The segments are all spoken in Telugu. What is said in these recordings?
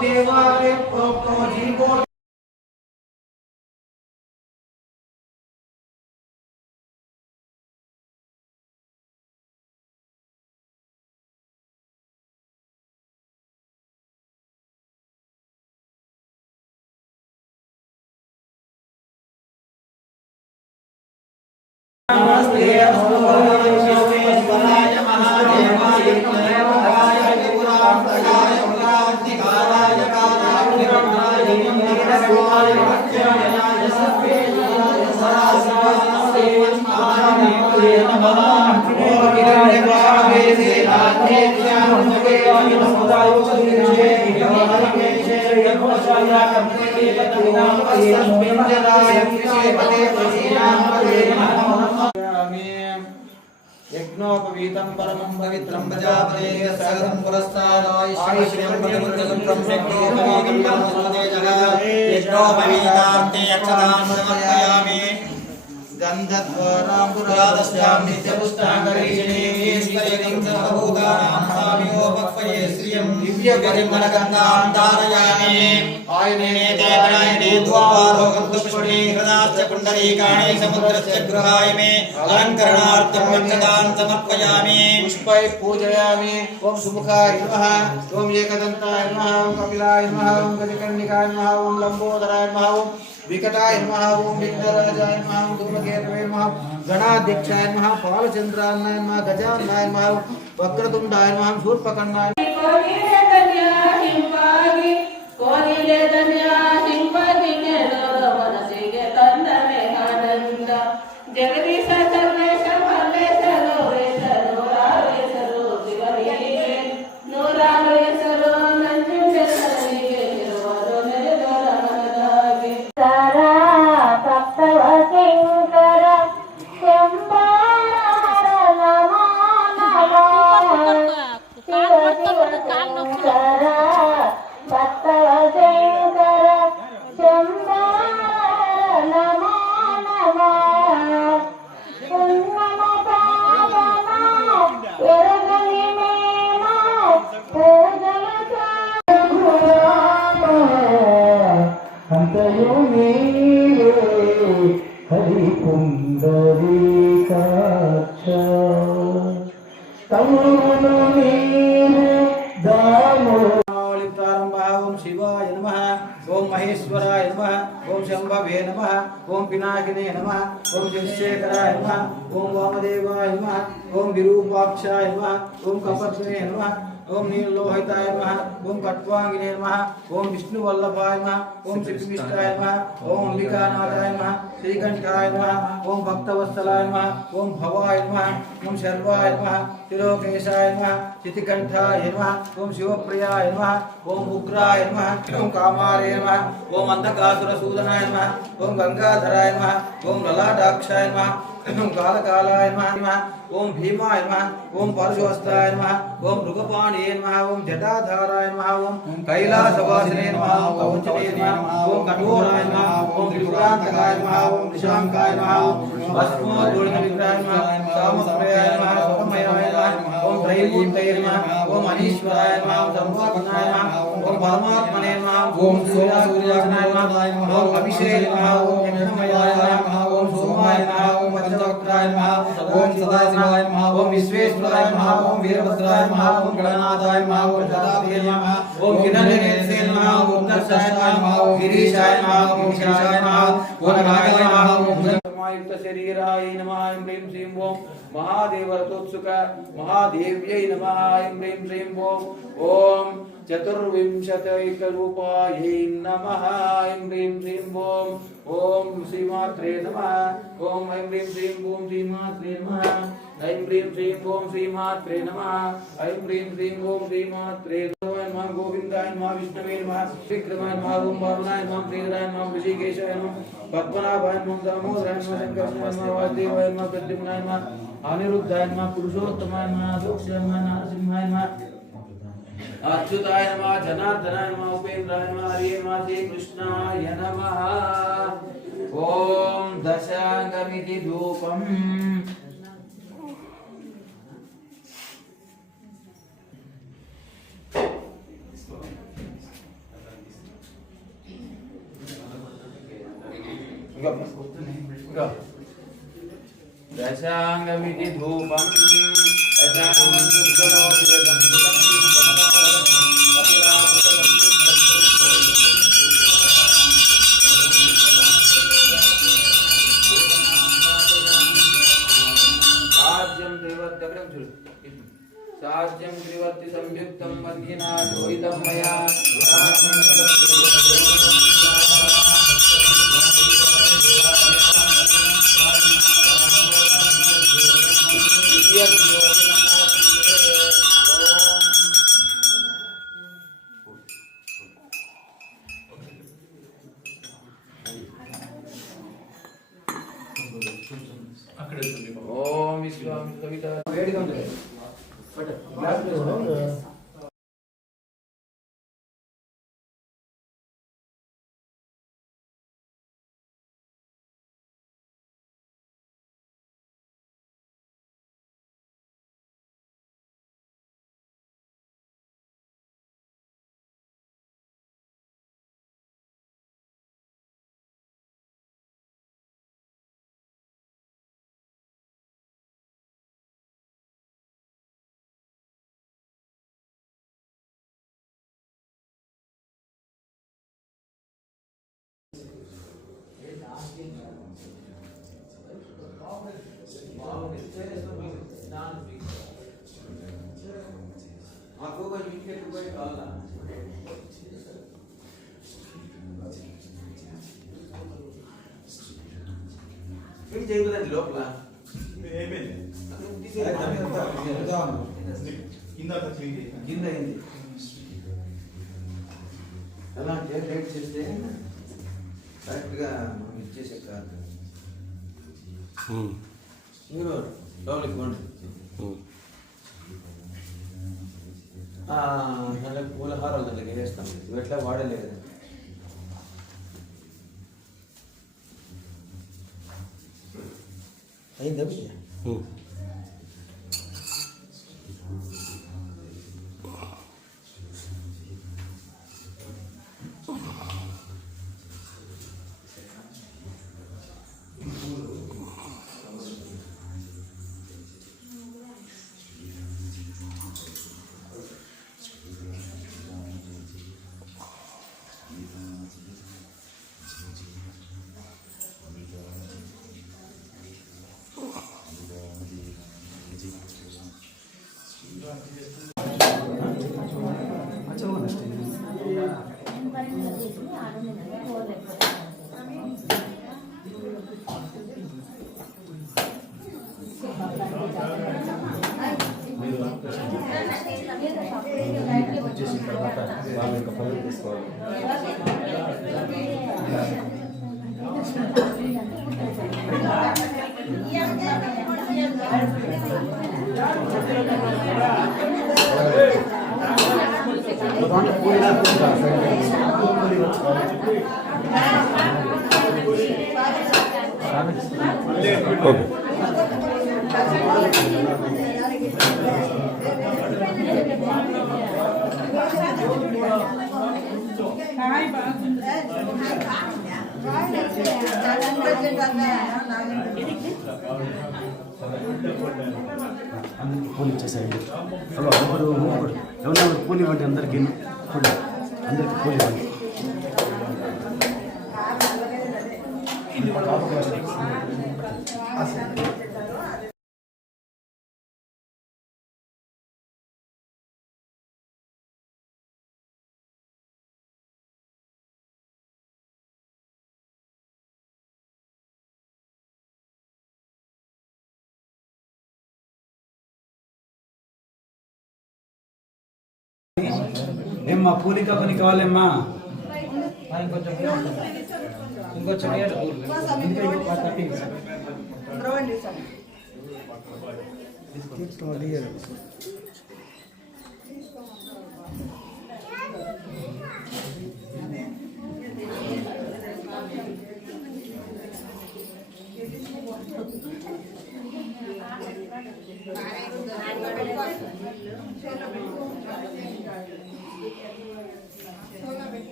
देवालय प्रोक्तो जीवो नमस्ते विश्वेश्वराय महादेवाय देवताय त्रिपुरान्तकाय पुरान्तिकाराय कालाग्निरुद्राय नीलकण्ठाय भक्त्याय सर्वेश्वराय सदाशिवाय नमः ओम हिरण्यगर्भे सेनाध्येत्यां मुखेन सदायोपदिशे योगमेशे योगशायाकर्तेतनामस्मिञ्जराय विषेपते वसीनां यज्ञोपवीतं परमं पवित्रं प्रजापते सगतं पुरस्ताराय श्रीश्रियं प्रतिमुद्रं यज्ञोपवीतं परमोपदेशः यज्ञोपवीतार्थे अक्षतां समर्पयामि गन्धद्वाराम्बुरादस्यां नित्यपुष्टाङ्गरीषिणे ईश्वरीं सर्वभूतानां स्वामियोपक्वये श्रियं दिव्यगरिमणगन्धां धारयामि आयने देवनायने द्वारोगन्तुष्णे हृदाश्च कुण्डलीकाणि समुद्रस्य गृहाय मे अलङ्करणार्थं अक्षतां समर्पयामि पुष्पै पूजयामि ओम सुमुखाय नमः ओम एकदन्ताय नमः ओम कपिलाय नमः ओम गजकर्णिकाय नमः ओम लंबोदराय नमः ओम विकटाय नमः ओम विघ्नराजाय नमः ओम धूमकेतवे नमः गणाध्यक्षाय नमः बालचन्द्राय नमः गजाननाय नमः वक्रतुण्डाय नमः शूर्पकर्णाय शिवाय नमः ओम महेश्वराय नमः ओम शंभवे नमः ओम पिनाकिने नमः ओम जगशेखराय नमः ओम वामदेवाय नमः ओम विरूपाक्षाय नमः ओम कपत्ने नमः ओम नीललोहिताय नमः ओम कट्वांगिने नमः ओम विष्णुवल्लभाय नमः ओम श्रीकृष्णाय नमः ओम अंबिकानाथाय नमः श्रीकंठाय नमः ओम भक्तवत्सलाय नमः ओम भवाय नमः ओम शर्वाय नमः त्रिलोकेशाय नमः चितिकंठाय नमः ओम शिवप्रियाय नमः ओम उग्राय नमः ओम कामारे नमः ओम अंधकासुरसूदनाय नमः ओम गंगाधराय नमः ओम ललाटाक्षाय नमः ओम कालकालाय नमः ओम भीमाय नमः ओम परशुहस्ताय नमः ओम मृगपाणिये नमः ओम जटाधाराय नमः ओम कैलासवासिने नमः ओम कवचने नमः ओम कठोराय नमः ओम त्रिपुरान्तकाय नमः ओम निशांकाय नमः ओम भस्मोद्गुणविग्रहाय नमः सामप्रियाय नमः स्वतमयाय नमः ओम त्रैमूर्तये नमः ओम अनीश्वराय नमः ओम सर्वात्मनाय नमः ओम परमात्मने नमः ओम सूर्याय नमः ओम अभिषेकाय नमः ओम यज्ञमयाय नमः ओम सोमाय नमः ओम पंचवक्त्राय नमः ओम सदाशिवाय नमः ओम विश्वेश्वराय नमः ओम वीरभद्राय नमः ओम गणनाथाय नमः ओम जटाधरे नमः ओम हिरण्यनेत्रे नमः ओम उत्कर्षाय नमः ओम गिरीशाय नमः ओम विशालाय नमः ओम नागाय नमः ओम युक्त शरीराय नमः ऐं ह्रीं श्रीं ओम महादेवरतोत्सुक महादेव्यै नमः ऐं ह्रीं श्रीं ओम चतुर्विंशतिकरूपायै नमः ऐं ह्रीं श्रीं ओम श्रीमात्रे नमः ओम ऐं ह्रीं श्रीं ओम श्रीमात्रे नमः ऐं ह्रीं श्रीं ओम श्रीमात्रे नमः ऐं ह्रीं श्रीं ओम श्रीमात्रे नमः गोविंदाय नमः विष्णवे नमः विक्रमाय नमः ओम वरुणाय नमः श्रीधराय नमः ऋषिकेशाय नमः पद्मनाभाय नमः दामोदराय नमः शंकराय नमः वासुदेवाय नमः प्रद्युम्नाय नमः अनिरुद्धाय नमः पुरुषोत्तमाय नमः दोक्षाय नमः नरसिंहाय नमः अच्युताय नमः जनार्दनाय नमः उपेन्द्राय नमः हरे नमः श्री कृष्णाय नमः ओम दशांगमिति धूपम् దశాంగమితి ధూపం సాధ్యం త్రివర్తి సంయుక్తం వందినా లోహితం మయా ఓం విశ్వామిత్ర వేడిగా ఉంది చేయలేదండి లోపల కింద అయింది అలా డేట్ చేస్తే కరెక్ట్గా మనం ఇచ్చేసే కాదు మీరు లోపలికి పోండి దాంట్లో పూలహారాలు దాంట్లోకి వేస్తాం ఇవి ఎట్లా వాడలేదు అయిందా వచ్చేసిన తర్వాత వాళ్ళ యొక్క పనులు తీసుకోవాలి. అందరికి పూలు ఇచ్చేసాయండి. అలా ఒకరు ఎవరన్నా పూలు ఇవ్వండి, అందరికీ అందరికి పూలు ఇవ్వండి. ఏమ్మా పూలిక పని కావాలమ్మా? ఇంకొంచెం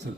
అసలు